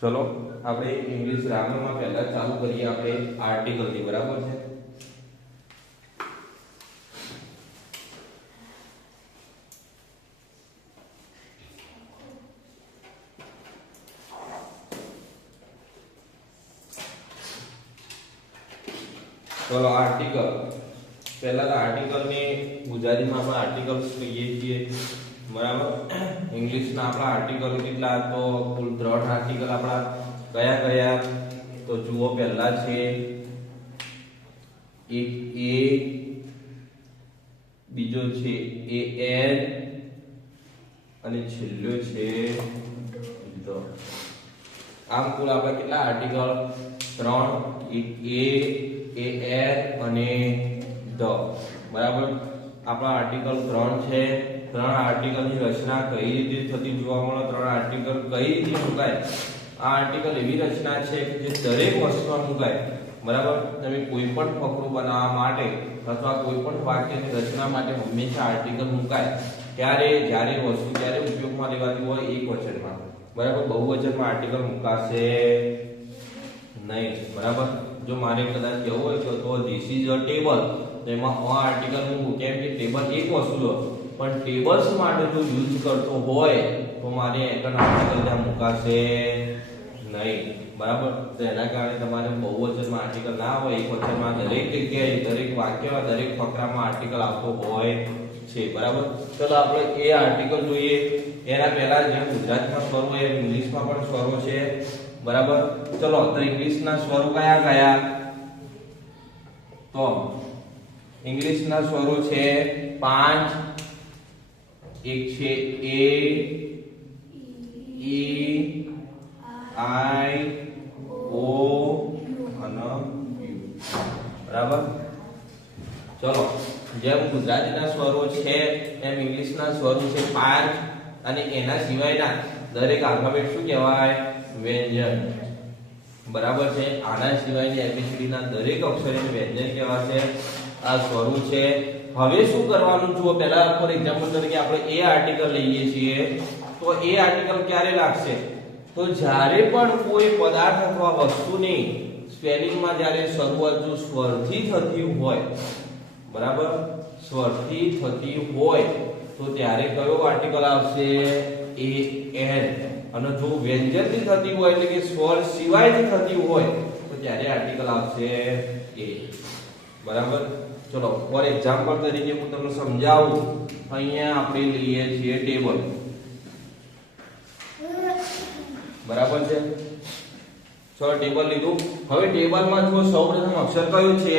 चलो આપણે ઇંગ્લિશ ગ્રામરમાં પહેલા ચાલુ કરીએ આપણે આર્ટિકલ થી બરાબર છે। चलो आर्टिकल पहला तो आर्टिकल ने गुजराती में આપણે आर्टिकल्स કહીએ છીએ बराबर। इंग्लिश ना આપણા आर्टिकल કેટલા તો કુલ 3 आर्टिकल આપણા કયા કયા તો જુઓ પહેલા છે એક એ બીજો છે એ એન અને છેલ્લો છે ધ। આમ કુલ આપણા કેટલા आर्टिकल 3 એક એ એન અને ધ બરાબર। આપણા आर्टिकल 3 છે। 3 आर्टिकल ની રચના કઈ રીતે થતી જોવા મળે 3 आर्टिकल કઈ રીતે મુકાય આ आर्टिकल એવી રચના છે કે જે દરેક વસ્તુમાં મુકાય બરાબર। તમે કોઈ પણ ફકરો બનાવવા માટે અથવા કોઈ પણ વાક્યની રચના માટે હંમેશા आर्टिकल મુકાય ત્યારે જ્યારે વસ્તુ ત્યારે ઉપયોગમાં લેવાતી હોય એકવચનમાં બરાબર। બહુવચનમાં आर्टिकल મુકાશે નહીં બરાબર। જો મારે કદાચ કહેવું હોય તો ધીસ ઇઝ અ ટેબલ તો એમાં આ आर्टिकल મૂકું કેમ કે ટેબલ એક વસ્તુ છે પણ ટેબલ્સ માટે જો યુઝ કરતો હોય તો મારે એકન आर्टिकल ત્યાં મુકાશે નહીં બરાબર। તો એના કારણે તમારે બહુવચનમાં आर्टिकल ના હોય એકવચનમાં દરેક જગ્યાએ દરેક વાક્યમાં દરેક ફકરામાં आर्टिकल આવતો હોય છે બરાબર। ચલો આપણે એ आर्टिकल જોઈએ એના પહેલા જે ગુજરાતીમાં સ્વરો એ ઇંગ્લિશમાં પણ સ્વરો છે બરાબર। ચલો તો ઇંગ્લિશના સ્વરો કયા કયા તો ઇંગ્લિશના સ્વરો છે 5 एक छे ए ई आई ओ અને यू बराबर। चलो જેમ ગુજરાતીના સ્વરો છે એમ ઇંગ્લિશના સ્વરો છે 5 અને એના સિવાયના દરેક આલ્ફાબેટ શું કહેવાય વ્યંજન બરાબર છે। આના સિવાયની એબીસીડી ના દરેક અક્ષરને વ્યંજન કહેવાશે આ સ્વરો છે। હવે શું કરવાનું જુઓ પહેલા ફોર એક્ઝામ્પલ તરીકે આપણે એ આર્ટિકલ લઈએ છીએ તો એ આર્ટિકલ ક્યારે લાગશે તો જ્યારે પણ કોઈ પદાર્થ અથવા વસ્તુની સ્પેલિંગમાં જ્યારે શરૂઆત જો સ્વરથી થતી હોય બરાબર સ્વરથી થતી હોય તો ત્યારે કયો આર્ટિકલ આવશે એ એન અને જો વ્યંજનથી થતી હોય એટલે કે સ્વર સિવાયથી થતી હોય તો ત્યારે આર્ટિકલ આવશે એ બરાબર। चलो फॉर एग्जांपल तरीके હું તમને સમજાવું અહીંયા આપણે લઈએ છીએ ટેબલ બરાબર છે। ચલો ટેબલ લીધું હવે ટેબલમાં જો સૌપ્રથમ અક્ષર કયો છે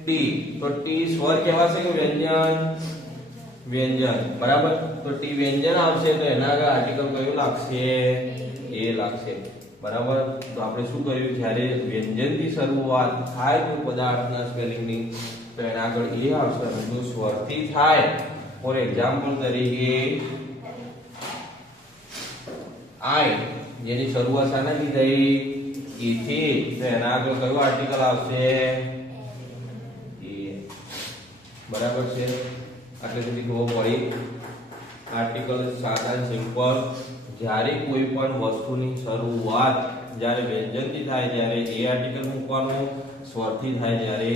ટી તો ટી સ્વર કહેવાશે કે વ્યંજન વ્યંજન બરાબર। તો ટી વ્યંજન આવશે તો એના આગળ આર્ટિકલ કયું લાગશે એ લાગશે બરાબર। તો આપણે શું કર્યું જ્યારે વ્યંજનથી શરૂઆત થાય કોઈ પદાર્થના સ્પેલિંગની તો એના આગળ એ આવશે જો સ્વરથી થાય ફોર એક્ઝામ્પલ તરીકે આઈ જેની શરૂઆત શાનાથી થઈ ઈ થી તો એના આગળ કયું આર્ટિકલ આવશે એ બરાબર છે। આટલે સુધી ખબર પડી આર્ટિકલ સાદા સિમ્પલ જ્યારે કોઈ પણ વસ્તુની શરૂઆત જ્યારે વ્યંજનથી થાય ત્યારે એ આર્ટિકલ મૂકવાનું સ્વરથી થાય ત્યારે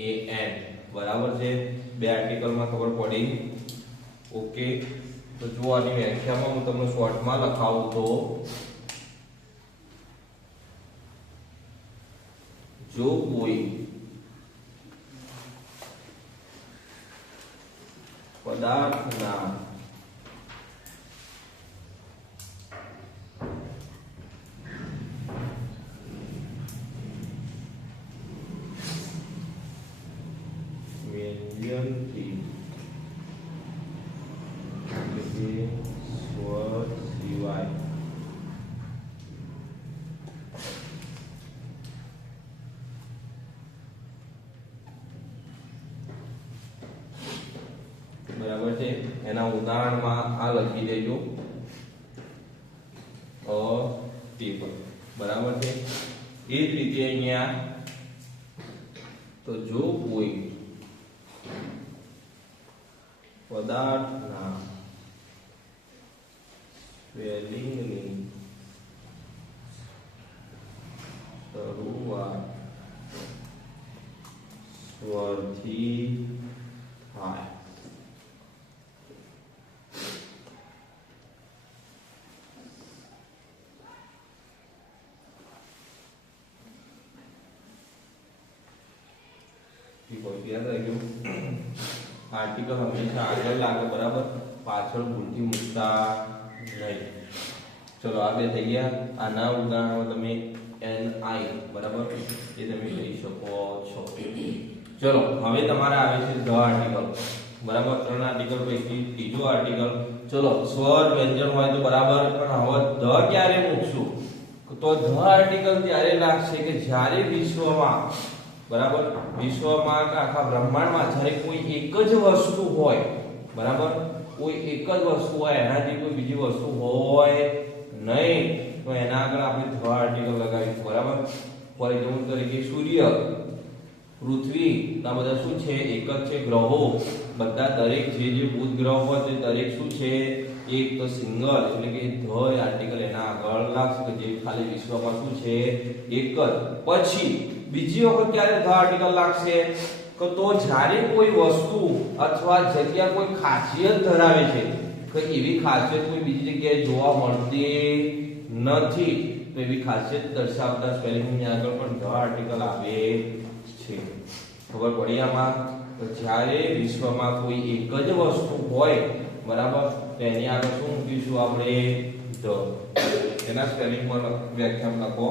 ए एन बराबर છે। બે આર્ટિકલમાં ખબર પડી ઓકે। તો જો આની વ્યાખ્યામાં હું તમને શોર્ટમાં લખાવું તો જો કોઈ પદાર્થના व्यंजनથી એટલે સ્વર સિવાય બરાબર છે। એના ઉદાહરણમાં આ લખી દેજો અ ટેબલ બરાબર છે। એ જ રીતે અહીંયા તો જો કોઈ પદાર્થના સ્પેલિંગની નથી થાય. આર્ટિકલ હંમેશા આગળ લાગે બરાબર, પાછળ ભૂલથી મૂકતા નહીં. ચલો આ બે થઈ ગયા. આના ઉદાહરણમાં તમે ni બરાબર એ તમે કહી શકો છો. ચલો હવે તમારે આવે છે ધ આર્ટિકલ બરાબર. ત્રણ આર્ટિકલ પૈકી ત્રીજો આર્ટિકલ. ચલો સ્વર વ્યંજન હોય તો બરાબર, પણ હવે ધ ક્યારે મૂકશું? તો ધ આર્ટિકલ ત્યારે લાગશે કે જ્યારે વિશ્વમાં બરાબર, વિશ્વમાં આખા બ્રહ્માંડમાં જ્યારે કોઈ એક જ વસ્તુ હોય બરાબર, કોઈ એક જ વસ્તુ હોય, એનાથી કોઈ બીજી વસ્તુ હોય નહીં, તો એના આગળ આપણે ધ આર્ટિકલ લગાવીશું બરાબર. ફોર એક્ઝામ્પલ તરીકે સૂર્ય, પૃથ્વી, આ બધા શું છે? એક જ છે. ગ્રહો બધા દરેક જે બુધ ગ્રહ હોય તે દરેક શું છે? એક. તો સિંગલ એટલે કે ધ આર્ટિકલ એના આગળ લાગશે કે જે ખાલી વિશ્વમાં શું છે? એક જ. પછી બીજી વખત ક્યારે ધ આર્ટિકલ લાગશે? તો જ્યારે કોઈ વસ્તુ અથવા જગ્યા કોઈ ખાસિયત ધરાવે છે, કે એવી ખાસિયત કોઈ બીજી જગ્યાએ જોવા મળતી નથી, તો એવી ખાસિયત દર્શાવતા સ્પેલિંગની આગળ પણ ધ આર્ટિકલ આવે છે. ખબર પડી આમાં? તો જ્યારે વિશ્વમાં કોઈ એક જ વસ્તુ હોય બરાબર, તો એની આગળ શું મૂકીશું આપણે? ધ. એના સ્પેલિંગમાં વ્યાખ્યાન લખો.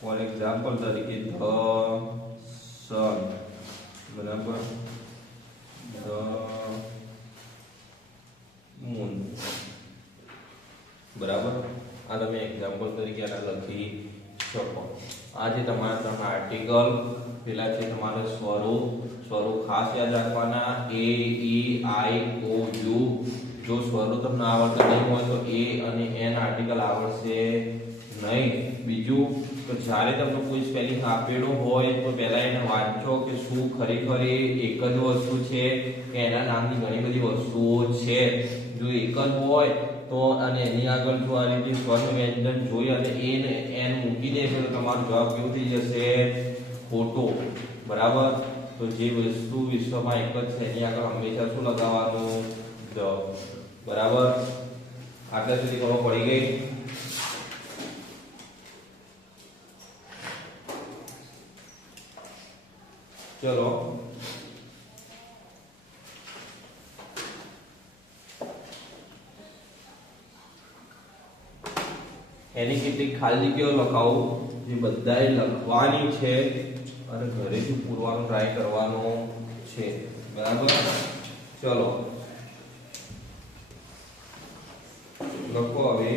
ફોર એક્ઝામ્પલ તરીકે ધ સન બરાબર, ધ મૂન બરાબર. આ તમે એક્ઝામ્પલ તરીકે આના લખી શકો. આ જે તમારા ત્રણ આર્ટિકલ, પેલા છે તમારે સ્વરો. સ્વરો ખાસ યાદ રાખવાના, એ, ઈ, આઈ, ઓ, યુ. જો સ્વરો તમને આવડતા નહીં હોય તો એ અને એન આર્ટિકલ આવડશે નહીં. બીજું, તો જ્યારે તમને કોઈ સ્પેલિંગ આપેલો હોય તો પહેલા એને વાંચો કે શું ખરેખર એ એક જ વસ્તુ છે કે એના નામની ઘણી બધી વસ્તુઓ છે. જો એક જ હોય તો અને એની આગળ જો આ રીતે સ્વર વ્યંજન જોઈ અને એ ને એન મૂકી દેશો તો તમારો જવાબ કેવો થઈ જશે? ખોટો બરાબર. તો જે વસ્તુ વિશ્વમાં એક જ છે એની આગળ હંમેશા શું લગાવવાનું? ધ બરાબર. આટલા સુધી ખબર પડી ગઈ? ચલો એની કેટલીક ખાલી જગ્યાઓ લખાવું જે બધાએ લખવાની છે અને ઘરેથી પૂરવાનો ટ્રાય કરવાનો છે બરાબર. ચલો લખો હવે.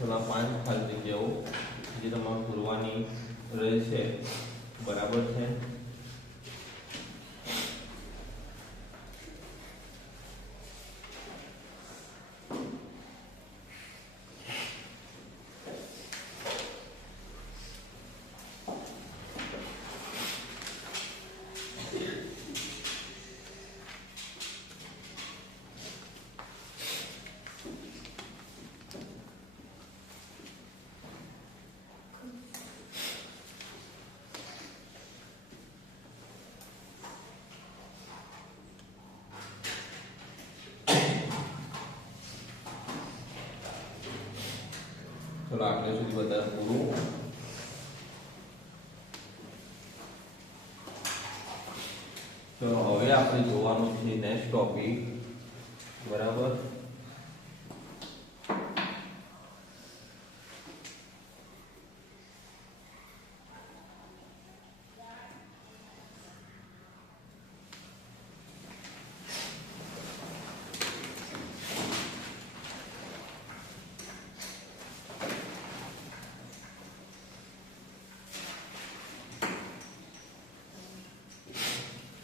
પેલા 5 ખાલી જગ્યાઓ જે તમારે પૂરવાની રહેશે, બરાબર છે. ચલો આટલે સુધી બધા પૂરું. ચલો હવે આપણે જોવાનું છે નેક્સ્ટ ટોપિક, બરાબર.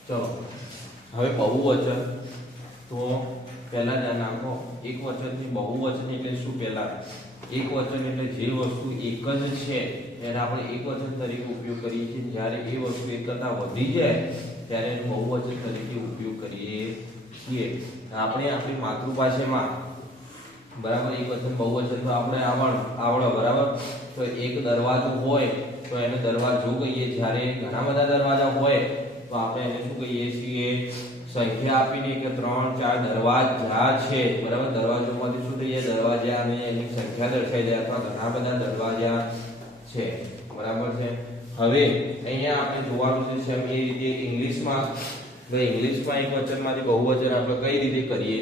ચલો હવે બહુવચન. તો પહેલા ધ્યાન આપો, એક વચનથી બહુવચન એટલે શું? પહેલા એક વચન એટલે જે વસ્તુ એક જ છે એને આપણે એક વચન તરીકે ઉપયોગ કરીએ છીએ. જ્યારે એ વસ્તુ એક કરતાં વધી જાય ત્યારે એનું બહુવચન તરીકે ઉપયોગ કરીએ છીએ. આપણે આપણી માતૃભાષામાં, બરાબર, એક વચન બહુવચન તો આપણે આવડે, બરાબર. તો એક દરવાજો હોય તો એને દરવાજો કહીએ. જ્યારે ઘણા બધા દરવાજા હોય તો આપણે એને શું કહીએ છીએ? સંખ્યા આપીને કે 3 4 દરવાજા છે, બરાબર. દરવાજોમાંથી શું થઈ જાય? દરવાજા અને એની સંખ્યા દર્શાઈ જાય, અથવા ઘણા બધા દરવાજા છે, બરાબર છે. હવે અહીંયા આપણે જોવાનું છે સેમ એ રીતે ઇંગ્લિશમાં. તો ઇંગ્લિશમાં એક વચનમાંથી બહુવચન આપણે કઈ રીતે કરીએ,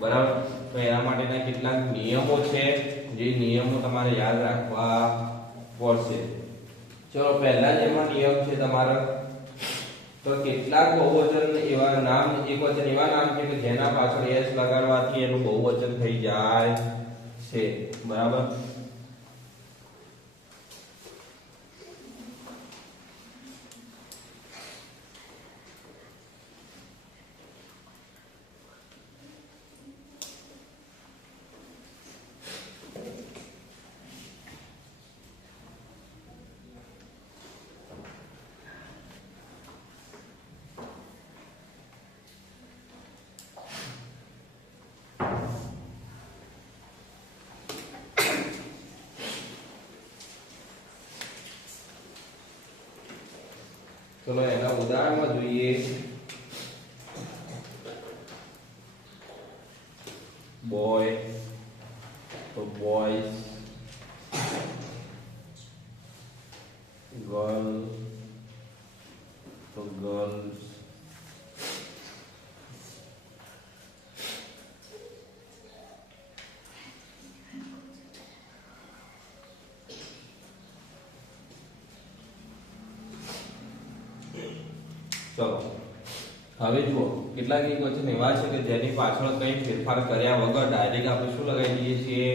બરાબર. તો એના માટેના કેટલાક નિયમો છે, જે નિયમો તમારે યાદ રાખવા પડશે. ચલો પહેલા જ એમાં નિયમ છે તમારા, તો કેટલાક બહુવચન એવા નામ, એક વચન એવા નામ છે કે જેના પાછળ s લગાડવાથી એનું બહુવચન થઈ જાય છે, બરાબર. ચલો એના ઉદાહરણમાં જોઈએ. બોય તો બોયઝ, ગર્લ તો ગર્લ્સ, ચલો હવે જુઓ કેટલાક એક વચન એવા છે કે જેની પાછળ કંઈ ફેરફાર કર્યા વગર ડાયરેક્ટ આપણે શું લગાવી દઈએ છીએ?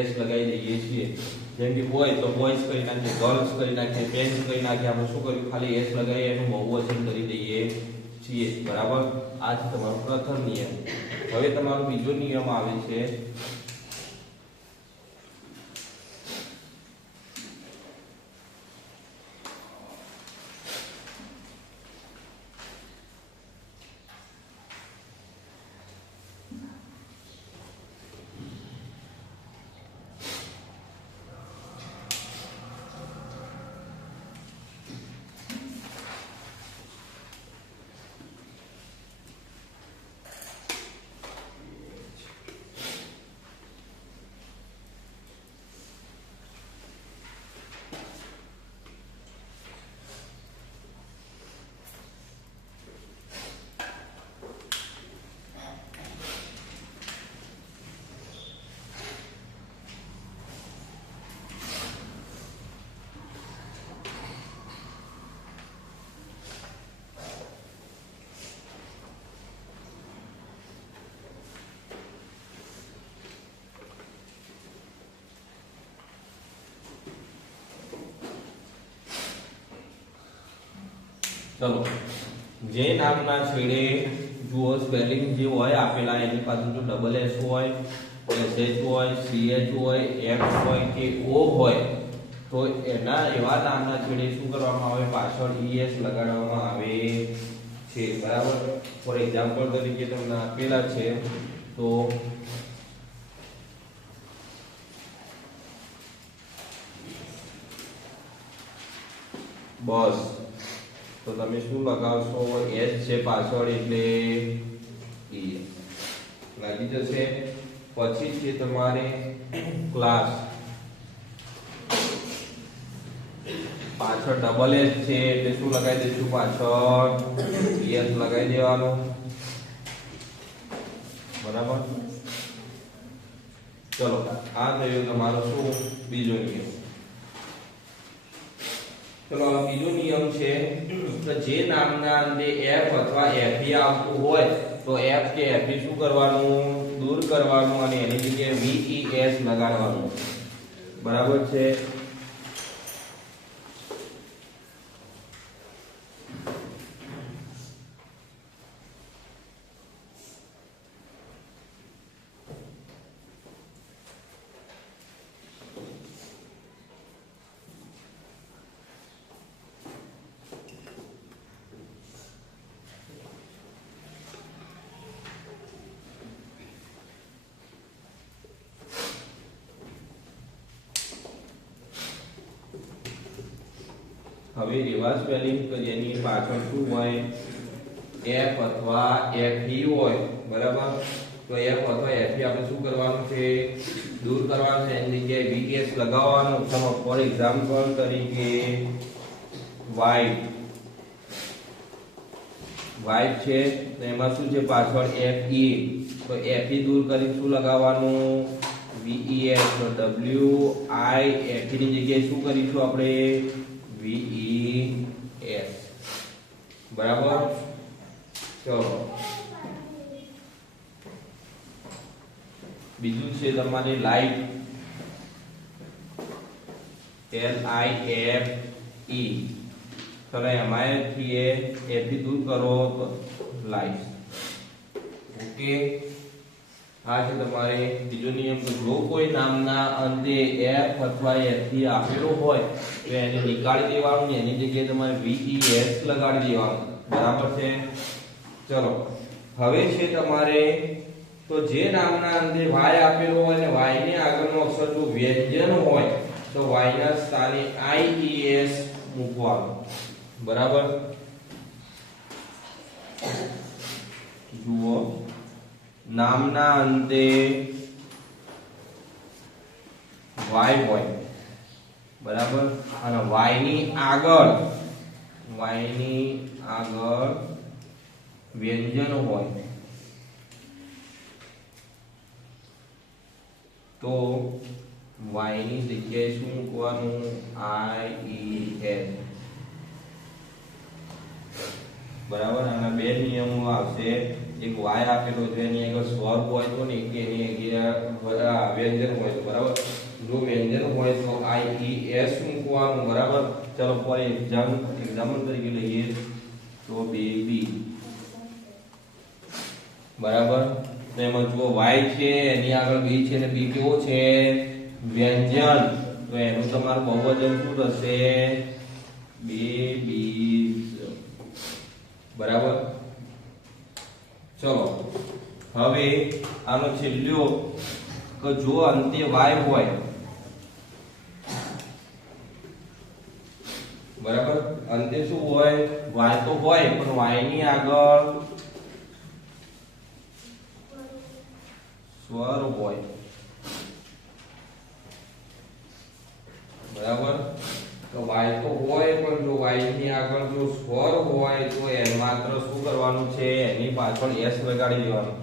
એસ લગાવી દઈએ છીએ. જેમ કે બોય તો બોયઝ કરી નાખીએ, ગર્લ્સ કરી નાખીએ, પેન્સ કરી નાખીએ. આપણે શું કર્યું? ખાલી એસ લગાવી એનું બહુવચન કરી દઈએ છીએ, બરાબર. આ છે તમારો પ્રથમ નિયમ. હવે તમારો બીજો નિયમ આવે છે ચલો, જે નામના છેડે જુઓ સ્પેલિંગ જે હોય આપેલા એની પાછળ જો ડબલ એસ હોય, એસએચ હોય, સીએચ હોય, એક્સ હોય કે ઓ હોય તો એના એવા નામના છેડે શું કરવામાં આવે? પાછળ ઈએસ લગાડવામાં આવે છે, બરાબર. ફોર એક્ઝામ્પલ તરીકે તમને આપેલા છે તો બસ, તો તમે શું લગાવશો? એસ છે પાછળ એટલે ઈએસ લાગી જશે. પછી છે તમારે ક્લાસ, પાછળ ડબલ એસ છે એટલે શું લગાવી દઈશું? પાછળ એસ લગાવી દેવાનું, બરાબર. ચલો, આ થયું તમારો શું? બીજો નિયમ. ચલો, આ બીજો નિયમ છે કે જે નામના અંતે એફ અથવા એફી આવતું હોય તો એફ કે એફી શું કરવાનું? દૂર કરવાનું અને એની જગ્યાએ વીઈએસ લગાડવાનું, બરાબર છે. હવે એવા સ્પેલિંગ કે જેની પાછળ શું હોય? એફ અથવા એફઈ હોય, બરાબર. તો એફ અથવા એફઈ આપણે શું કરવાનું છે? દૂર કરવાનું છે, એની જગ્યાએ વીએસ લગાવવાનું. ફોર એક્ઝામ્પલ તરીકે વ્હાઇટ, વ્હાઇટ છે તો એમાં શું છે? પાછળ એફઈ, તો એફઈ દૂર કરી શું લગાવવાનું? વીઈએસ. તો ડબલ્યુ આઈ એફઈ ની જગ્યાએ શું કરીશું આપણે? VES, બરાબર. ચલો, બીજું છે તમારે લાઇટ, LIFE. ચલો, એમાંથી એફી દૂર કરો તો લાઇટ. ઓકે, આ છે તમારે બીજો નિયમ. તો જો કોઈ નામના અંતે એફ અથવા એફી આપેલો હોય તો એને નીકાળી દેવાનું, એની જગ્યાએ તમારે VES લગાડી દેવાનું, બરાબર છે. ચલો, હવે છે તમારે તો જે નામના અંતે y આપેલો હોય અને y ની આગળનો અક્ષર જો વ્યંજન હોય તો y ના સ્થાને IES મૂકવાનું, બરાબર. જુઓ, નામના અંતે y હોય, બરાબર, અને y ની આગળ વ્યંજન હોય તો y ની જગ્યાએ શું મૂકવાનું? IES, બરાબર. આના બે નિયમો આવશે. એક y આપેલો છે એની આગળ સ્વર હોય તો ને કે એની આગળ વ્યંજન હોય તો, બરાબર. જો વ્યંજન હોય તો IES મૂકવાનું, બરાબર. ચલો, ફોર એક્ઝામ્પલ તરીકે લઈએ તો બેબી, બરાબર. તો એમાં જો y છે એની આગળ b છે અને b કેવો છે? વ્યંજન. તો એનું તમારું બહુવચન શું થશે? બેબીઝ, બરાબર. ચલો, હવે આનો છેલ્લો કે જો અંતે y હોય, બરાબર, અંતે શું હોય? y તો હોય પણ y ની આગળ સ્વર હોય, બરાબર. તો y તો હોય પણ જો y ની આગળ જો સ્વર હોય તો એ માત્ર શું કરવાનું છે? એની પાછળ s લગાડી દેવાનું.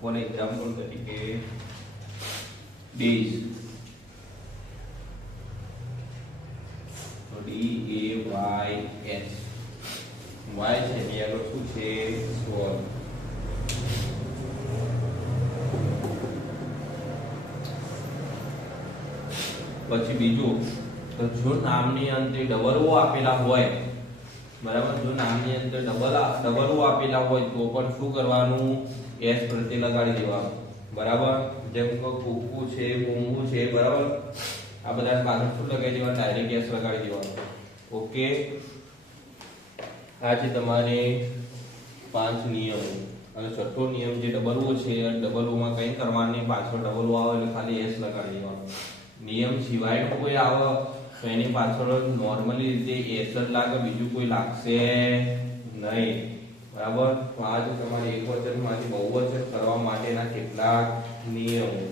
ફોર એક્ઝામ્પલ તરીકે days, તો DEYS, YS. Y છે એની આગળ શું છે? સ્વર. પછી બીજું, તો જો નામની અંતે ડબલ ઓ આપેલા હોય, બરાબર, જો નામની અંતે ડબલ ઓ આપેલા હોય તો પણ શું કરવાનું? S પ્રત્યય લગાડી દેવાનું, બરાબર. જેમ કે કુકુ છે, કુંગુ છે, બરાબર, આ બધા પાછળ શું લગાડી દેવાનું? ડાયરેક્ટ S લગાડી દેવાનું. ઓકે, આ છે તમારે 5 નિયમો. અને છઠ્ઠો નિયમ જે ડબલ ઓ છે, ડબલ ઓ માં કંઈ કરવાનું નહીં, પાછળ ડબલ ઓ આવે એટલે ખાલી S લગાડી દેવાનું. નિયમ સિવાયનો કોઈ આવે તો એની પાછળ નોર્મલી રીતે S જ લાગે, બીજું કોઈ લાગશે નહીં, બરાબર. તો આ છે તમારે એકવચનમાંથી બહુવચન કરવા માટેના કેટલાક નિયમો.